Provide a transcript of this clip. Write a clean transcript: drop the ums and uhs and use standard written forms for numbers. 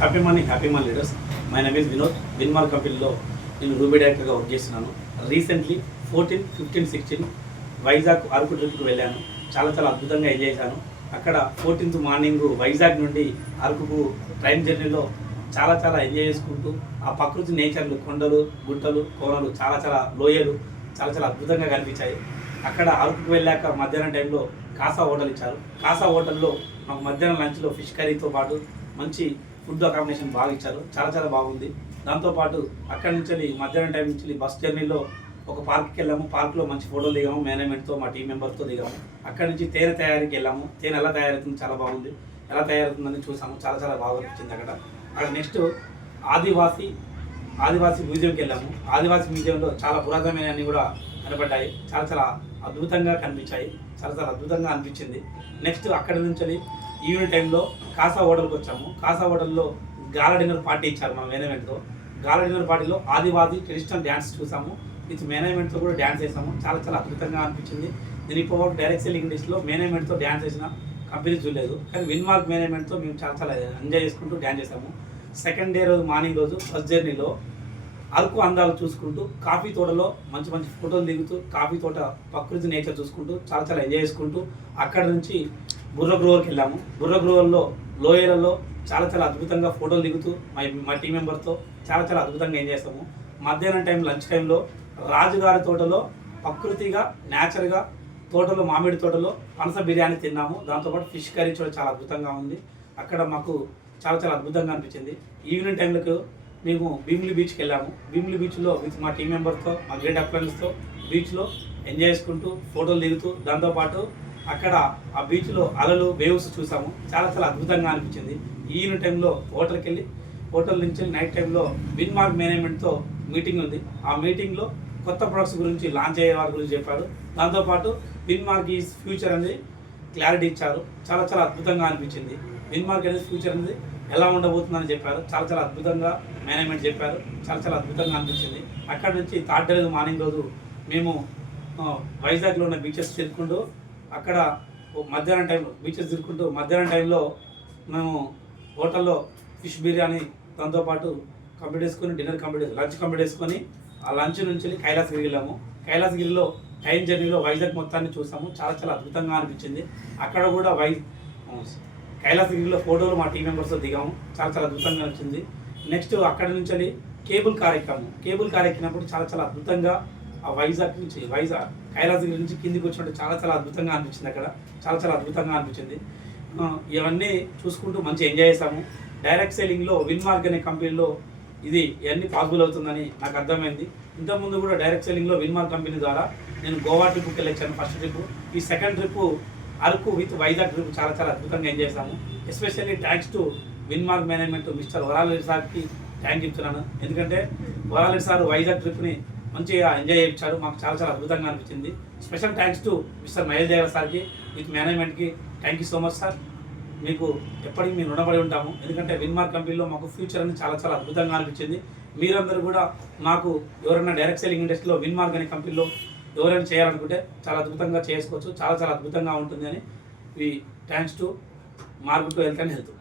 Happy money leaders. My name is Vinod. Winmall కంపెనీలో నేను ruby డైరెక్టర్గా వర్క్ చేస్తున్నాను. రీసెంట్లీ 14, 15, 16 వైజాగ్ అరకు ట్రిప్కి వెళ్ళాను. చాలా అద్భుతంగా ఎంజాయ్ చేశాను. అక్కడ 14th మార్నింగ్ వైజాగ్ నుండి అరకుకు ట్రైన్ జర్నీలో చాలా ఎంజాయ్ చేసుకుంటూ ఆ ప్రకృతి నేచర్లు, కొండలు, గుట్టలు, కోనలు, చాలా లోయలు చాలా అద్భుతంగా కనిపించాయి. అక్కడ అరకుకు వెళ్ళాక మధ్యాహ్నం టైంలో కాసా హోటల్ ఇచ్చారు. కాసా హోటల్లో మాకు మధ్యాహ్నం లంచ్లో ఫిష్ కర్రీతో పాటు మంచి ఫుడ్ అకామిడేషన్ బాగా ఇచ్చారు. చాలా బాగుంది. దాంతోపాటు అక్కడి నుంచి మధ్యాహ్నం టైం నుంచి బస్ జర్నీలో ఒక పార్క్కి వెళ్ళాము. పార్క్లో మంచి ఫోటోలు దిగాము. మేనేజ్మెంట్తో, మా టీం మెంబర్స్తో దిగాము. అక్కడి నుంచి తేనె తయారీకి వెళ్ళాము. తేనె ఎలా తయారవుతుంది, చాలా బాగుంది. ఎలా తయారవుతుందని చూసాము. చాలా బాగా అనిపించింది. అక్కడ నెక్స్ట్ ఆదివాసీ మ్యూజియంకి వెళ్ళాము. ఆదివాసీ మ్యూజియంలో చాలా పురాతనమైనవన్నీ కూడా కనబడ్డాయి. చాలా అద్భుతంగా కనిపించాయి. చాలా అద్భుతంగా అనిపించింది. నెక్స్ట్ అక్కడి నుంచి ఈవినింగ్ టైంలో కాసా హోటల్కి వచ్చాము. కాసా హోటల్లో గాలా డిన్నర్ పార్టీ ఇచ్చారు మన మేనేజ్మెంట్తో. గాలా డిన్నర్ పార్టీలో ఆదివాసీ ట్రెడిషనల్ డ్యాన్స్ చూసాము. విత్ మేనేజ్మెంట్తో కూడా డ్యాన్స్ చేసాము. చాలా అద్భుతంగా అనిపించింది. నేను ఇప్పుడు డైరెక్ట్ సెల్లింగ్ ఇండస్ట్రీలో మేనేజ్మెంట్తో డ్యాన్స్ చేసిన కంపెనీ చూడలేదు. కానీ విన్మార్క్ మేనేజ్మెంట్తో మేము చాలా ఎంజాయ్ చేసుకుంటూ డ్యాన్స్ చేసాము. సెకండ్ డే రోజు మార్నింగ్ రోజు ఫస్ట్ జర్నీలో అరకు అందాలు చూసుకుంటూ కాఫీ తోటలో మంచి ఫోటోలు దిగుతూ కాఫీ తోట ప్రకృతి నేచర్ చూసుకుంటూ చాలా ఎంజాయ్ చేసుకుంటూ అక్కడ నుంచి బుర్ర గ్రోవర్కి వెళ్ళాము. బుర్ర గ్రోవర్లో లోయలలో చాలా అద్భుతంగా ఫోటోలు దిగుతూ మా టీం మెంబర్తో చాలా అద్భుతంగా ఎంజాయ్ చేస్తాము. మధ్యాహ్నం టైం లంచ్ టైంలో రాజుగారి తోటలో ప్రకృతిగా న్యాచురల్గా తోటలో మామిడి తోటలో పనస బిర్యానీ తిన్నాము. దాంతోపాటు ఫిష్ కర్రీ కూడా చాలా అద్భుతంగా ఉంది. అక్కడ మాకు చాలా అద్భుతంగా అనిపించింది. ఈవినింగ్ టైంలకు మేము భీమిలి బీచ్కి వెళ్ళాము. భీమిలి బీచ్లో విత్ మా టీం మెంబర్స్తో, మా గ్రేట్ అప్లయన్స్తో బీచ్లో ఎంజాయ్ చేసుకుంటూ ఫోటోలు దిగుతూ దాంతోపాటు అక్కడ ఆ బీచ్లో అలలు, వేవ్స్ చూసాము. చాలా అద్భుతంగా అనిపించింది. ఈవినింగ్ టైంలో హోటల్కి వెళ్ళి హోటల్ నుంచి నైట్ టైంలో విన్మార్క్ మేనేజ్మెంట్తో మీటింగ్ ఉంది. ఆ మీటింగ్లో కొత్త ప్రొడక్ట్స్ గురించి లాంచ్ అయ్యే వారి గురించి చెప్పారు. దాంతోపాటు విన్మార్క్ ఈజ్ ఫ్యూచర్ అనేది క్లారిటీ ఇచ్చారు. చాలా అద్భుతంగా అనిపించింది. విన్మార్క్ అనేది ఫ్యూచర్ అనేది ఎలా ఉండబోతుందని చెప్పారు. చాలా అద్భుతంగా మేనేజ్మెంట్ చెప్పారు. చాలా అద్భుతంగా అనిపించింది. అక్కడ నుంచి థర్డ్ డే మార్నింగ్ రోజు మేము వైజాగ్లో ఉన్న బీచెస్ తిరుగుకుంటూ అక్కడ మధ్యాహ్నం టైంలో బీచెస్ తిరుగుకుంటూ మధ్యాహ్నం టైంలో మేము హోటల్లో ఫిష్ బిర్యానీ దాంతోపాటు కంప్లీట్ చేసుకొని లంచ్ కంప్లీట్ చేసుకొని ఆ లంచ్ నుంచి కైలాసగిరి వెళ్ళాము. కైలాసగిరిలో ట్రైన్ జర్నీలో వైజాగ్ మొత్తాన్ని చూసాము. చాలా అద్భుతంగా అనిపించింది. అక్కడ కూడా కైలాసగిరిలో ఫోటోలు మా టీం మెంబర్స్తో దిగాము. చాలా అద్భుతంగా నచ్చింది. నెక్స్ట్ అక్కడి నుంచి కేబుల్ కార్ ఎక్కాము. కేబుల్ కార్ ఎక్కినప్పుడు చాలా అద్భుతంగా ఆ వైజాగ్ కైలాసగిరి నుంచి కిందికి వచ్చినట్టు చాలా అద్భుతంగా అనిపించింది. అక్కడ చాలా అద్భుతంగా అనిపించింది. ఇవన్నీ చూసుకుంటూ మంచి ఎంజాయ్ చేసాము. డైరెక్ట్ సెల్లింగ్లో విన్మార్క్ అనే కంపెనీలో ఇవన్నీ పాసిబుల్ అవుతుందని నాకు అర్థమైంది. ఇంతకుముందు కూడా డైరెక్ట్ సెల్లింగ్లో విన్మార్క్ కంపెనీ ద్వారా నేను గోవా ట్రిప్కి వెళ్ళొచ్చాను. First trip. ఈ second trip Araku with Vizag trip చాలా అద్భుతంగా ఎంజాయ్ చేసాము. Especially thanks to Winmark management mister Varalareddy సార్కి థ్యాంక్ చెప్తున్నాను. ఎందుకంటే వరాలరెడ్డి సార్ వైజాగ్ ట్రిప్ని మంచిగా ఎంజాయ్ చేయించారు. మాకు చాలా అద్భుతంగా అనిపించింది. Special thanks to mister Mahesh Devar సార్కి విత్ మేనేజ్మెంట్కి thank you so much sir. మీకు ఎప్పటికీ మేము రుణపడి ఉంటాము. ఎందుకంటే విన్మార్క్ కంపెనీలో మాకు ఫ్యూచర్ అని చాలా అద్భుతంగా అనిపించింది. మీరందరూ కూడా మాకు ఎవరైనా డైరెక్ట్ సెల్లింగ్ ఇండస్ట్రీలో విన్మార్క్ అనే కంపెనీలో ఎవరైనా చేయాలనుకుంటే చాలా అద్భుతంగా చేసుకోవచ్చు. చాలా అద్భుతంగా ఉంటుంది అని thanks to mark to health and health.